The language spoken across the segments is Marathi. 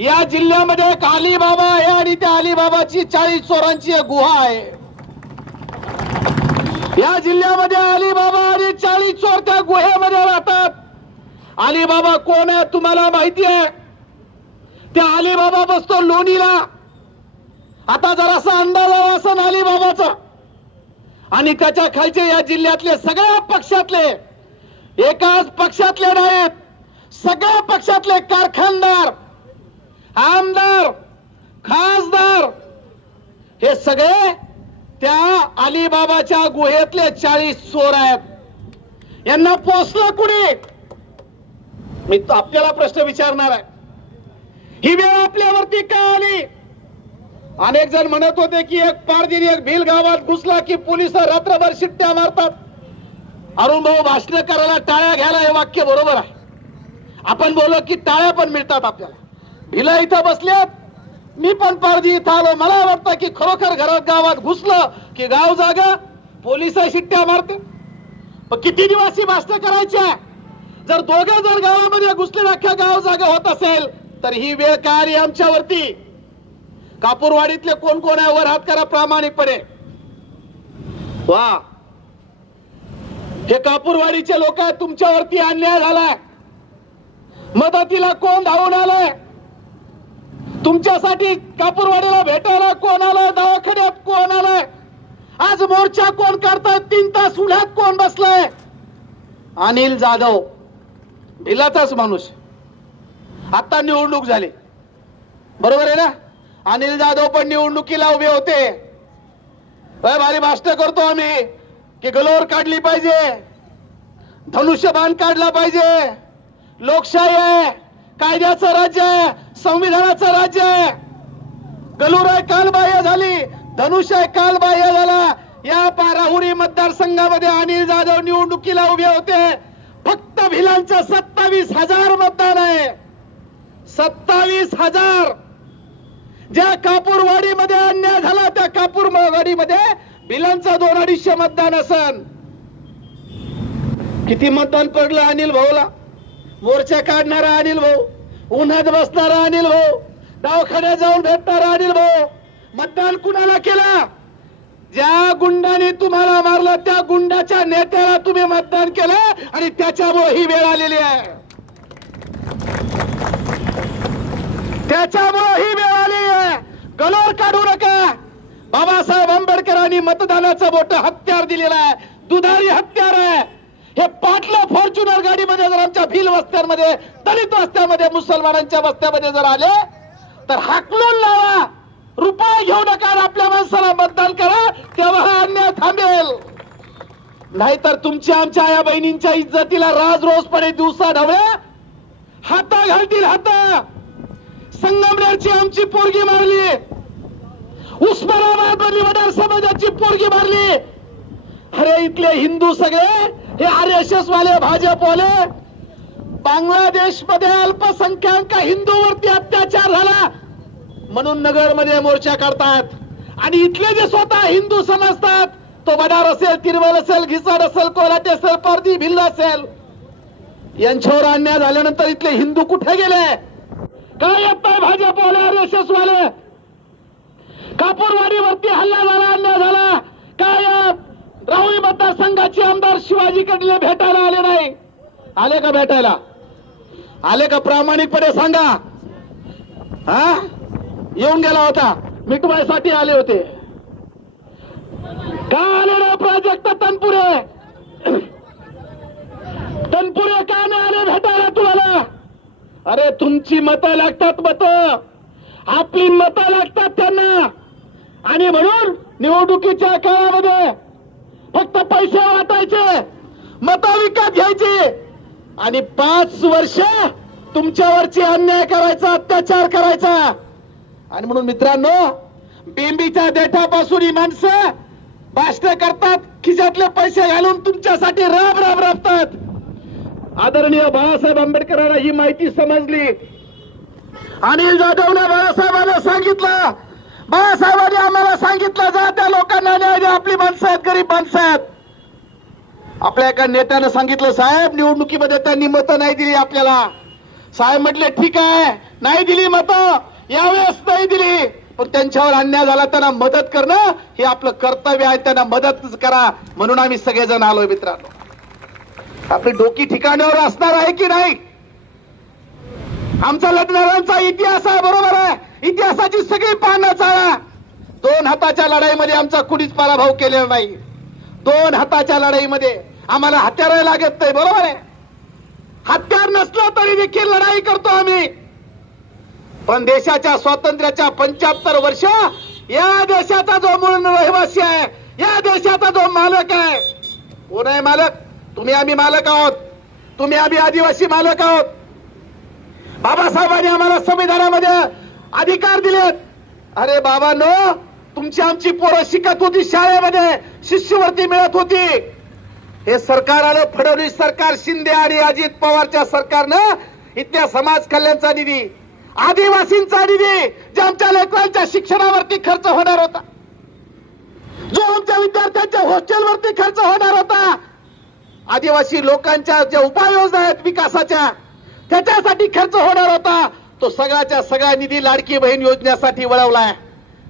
या जिल्ह्यामध्ये एक अलिबाबा आहे आणि त्या अलिबाबाची चाळीस चोरांची एक गुहा आहे. या जिल्ह्यामध्ये अलिबाबा आणि चाळीस चोर त्या गुहेमध्ये राहतात. अलिबाबा कोण आहे तुम्हाला माहिती आहे? त्या अलिबाबा बसतो लोणीला. आता जरासा अंदाज आला असं अलिबाबाचा. आणि त्याच्या खालचे या जिल्ह्यातले सगळ्या पक्षातले एकाच पक्षातले नाहीत सगळ्या पक्षातले कारखानदार आमदार खासदार हे सगळे त्या अलिबाबाच्या गुहेतले चाळीस चोर आहेत. यांना पोचलं कुणी? मी तो आपल्याला प्रश्न विचारणार आहे. ही वेळ आपल्यावरती का आली? अनेक जण म्हणत होते की एक पारदिनी एक भिल गावात घुसला की पोलीस रात्रभर शिट्ट्या मारतात. अरुण भाऊ भाषण करायला टाळ्या घ्यायला हे वाक्य बरोबर आहे. आपण बोललो की टाळ्या पण मिळतात आपल्याला. भिला इथं बसल्यात. मी पण पारधी इथं आलो. मला वाटतं की खरोखर घरात गावात घुसलं की गाव जागा पोलीस शिट्ट्या मारते पण किती निवासी ही भाषण करायच्या जर दोघे जर गावामध्ये घुसले अख्ख्या गाव जागा होत असेल तर ही वेळ काय आली आमच्यावरती? कापूरवाडीतले कोण कोण आहे वर हात करा प्रामाणिकपणे. वा. हे कापूरवाडीचे लोक आहेत तुमच्यावरती अन्याय झालाय. मदतीला कोण धावून आलाय? तुमच्यासाठी कापूरवाडीला भेटायला कोण आलाय? दवाखान्यात कोण आलाय? आज मोर्चा कोण करताय तीन तास उन्हात कोण बसलाय? अनिल जाधव. भिलाचाच माणूस. आता निवडणूक झाली. बरोबर आहे ना? अनिल जाधव पण निवडणुकीला उभे होते. भारी भाष्ट करतो आम्ही की गलोर काढली पाहिजे. धनुष्यबाण काढला पाहिजे. लोकशाही आहे. कायद्याचं राज्य आहे संविधानाचं राज्य आहे. गलूर आहे कालबाह्य झाली धनुष्य आहे कालबाह्य झाला. या पाराहुरी मतदारसंघामध्ये अनिल जाधव निवडणुकीला उभे होते. फक्त भिलांचं सत्तावीस हजार मतदान आहे. सत्तावीस हजार. ज्या कापूरवाडीमध्ये अन्याय झाला त्या कापूरवाडीमध्ये भिलांचं दोन अडीचशे मतदान असन. किती मतदान पडलं अनिल भाऊला? मोर्चा काढणारा अनिल भाऊ उन्हात बसणारा अनिल भाऊ दवाखान्यात जाऊन भेटणारा अनिल भाऊ. मतदान कुणाला केला? ज्या गुंडाने तुम्हाला मारलं त्या गुंडाच्या नेत्याला तुम्ही मतदान केलं आणि त्याच्यामुळे ही वेळ आलेली आहे. त्याच्यामुळे ही वेळ आली आहे. गलोर काढू नका. बाबासाहेब आंबेडकरांनी मतदानाचं मोठं हत्यार दिलेलं आहे. दुधारी हत्यार आहे. हे पाटलं फॉर्च्युनर गाडीमध्ये जर आमच्या भील वस्त्यांमध्ये दलित वस्त्यामध्ये मुसलमानांच्या वस्त्यामध्ये जर आले तर हाकलून लावा. रुपये घेऊ नका आपल्या माणसाला मतदान करा तेव्हा हा अन्याय थांबेल. नाहीतर तुमच्या आमच्या या बहिणींच्या इज्जतीला राज रोजपणे दिवसा ढवळे हाता घालतील हाता. संगमनेरची आमची पोरगी मारली. उस्मानाबाद मधली वडार समाजाची पोरगी मारली. अरे इथले हिंदू सगळे हे आर एस एस वाले भाजपवाले बांगलादेशमध्ये अल्पसंख्याक हिंदूवरती अत्याचार झाला. म्हणून नगरमध्ये मोर्चा काढतात. आणि इथले जे स्वतः हिंदू समजतात तो बनार असेल तिरवल असेल घिसाड असेल कोलाटे असेल परदी भिल्ल असेल. यांच्यावर अन्याय झाल्यानंतर इथले हिंदू कुठे गेले? काय येत नाही भाजपवाले आर एस एस वाले कापूरवाडीवरती हल्ला झाला अन्याय झाला. काय या मतदारसंघाचे आमदार शिवाजी कडले भेटायला आले नाही. आले का भेटायला? आले का प्रामाणिकपणे सांगा. हा? येऊन गेला होता. मिटवायसाठी आले होते. का आले ना प्रोजेक्ट तनपुरे? तनपुरे का नाही आले भेटायला तुम्हाला? अरे तुमची मतं लागतात मत. आपली मतं लागतात त्यांना. आणि म्हणून निवडणुकीच्या काळामध्ये फक्त पैसे वाटायचे मता विकत घ्यायची. आणि पाच वर्ष तुमच्यावरची अन्याय करायचा अत्याचार करायचा. आणि म्हणून मित्रांनो बेंबीच्या देठापासून ही माणसं भाषण करतात खिशातले पैसे घालून तुमच्यासाठी राब राब राबतात. आदरणीय बाळासाहेब आंबेडकरांना ही माहिती समजली. अनिल जाधवने बाळासाहेबांना सांगितलं बाळासाहेबांनी आम्हाला सांगितलं जा त्या लोकांना न्याय द्या आपली माणसं आहेत गरीब माणसं आहेत. आपल्या एका नेत्यानं सांगितलं साहेब निवडणुकीमध्ये त्यांनी मतं नाही दिली आपल्याला. साहेब म्हटले ठीक आहे नाही दिली मतं यावेळेस नाही दिली. पण त्यांच्यावर अन्याय झाला त्यांना मदत करणं हे आपलं कर्तव्य आहे त्यांना मदत करा. म्हणून आम्ही सगळेजण आलोय मित्रांनो. आपली डोकी ठिकाणावर असणार आहे की नाही? आमचा लढणाऱ्यांचा इतिहास आहे बरोबर आहे. इतिहासाची सगळी पानं चाळा. दोन हाताच्या लढाईमध्ये आमचा कुणीच पराभव केलेला नाही. दोन हाताच्या लढाईमध्ये आम्हाला हत्यार लागत नाही बरोबर आहे? हत्यार नसलं तरी देखील लढाई करतो आम्ही. पण देशाच्या स्वातंत्र्याच्या पंच्याहत्तर वर्ष या देशाचा जो मूळ रहिवासी आहे या देशाचा जो मालक आहे कोण आहे मालक? तुम्ही आम्ही मालक आहोत. तुम्ही आम्ही आदिवासी मालक आहोत. बाबासाहेबांनी आम्हाला संविधानामध्ये अधिकार दिलेत. अरे बाबांनो तुमची आमची पोरं शिकत होती शाळेमध्ये शिष्यवृत्ती मिळत होती. हे सरकार आलं फडणवीस सरकार शिंदे आणि अजित पवारच्या सरकारनं इथल्या समाज कल्याणचा निधी आदिवासींचा निधी जे आमच्या लेकरांच्या शिक्षणावरती खर्च होणार होता. जो आमच्या विद्यार्थ्यांच्या हॉस्टेलवरती खर्च होणार होता. आदिवासी लोकांच्या ज्या उपाययोजना आहेत विकासाच्या त्याच्यासाठी खर्च होणार होता. तो सगळ्याच्या सगळा निधी लाडकी बहीण योजनेसाठी वळवलाय.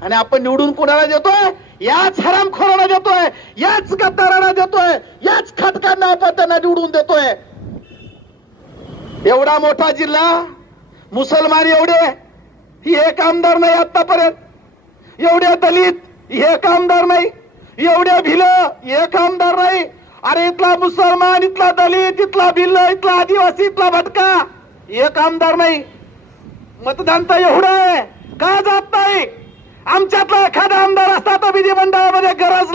आणि आपण निवडून कुणाला देतोय? याच हरामखोराला देतोय याच गद्दाराला देतोय याच खटकांना आपण त्यांना निवडून देतोय. एवढा मोठा जिल्हा मुसलमान एवढे हे एक नाही आतापर्यंत. एवढे दलित एक आमदार नाही. एवढे भिलं एक कामदार नाही. अरे इथला मुसलमान इथला दलित इथला भिल्ल इथला आदिवासी इथला भटका एक आमदार नाही. मतदान तर एवढं आहे. का जात नाही. आमच्यातला एखादा आमदार असता तर विधिमंडळामध्ये गरजला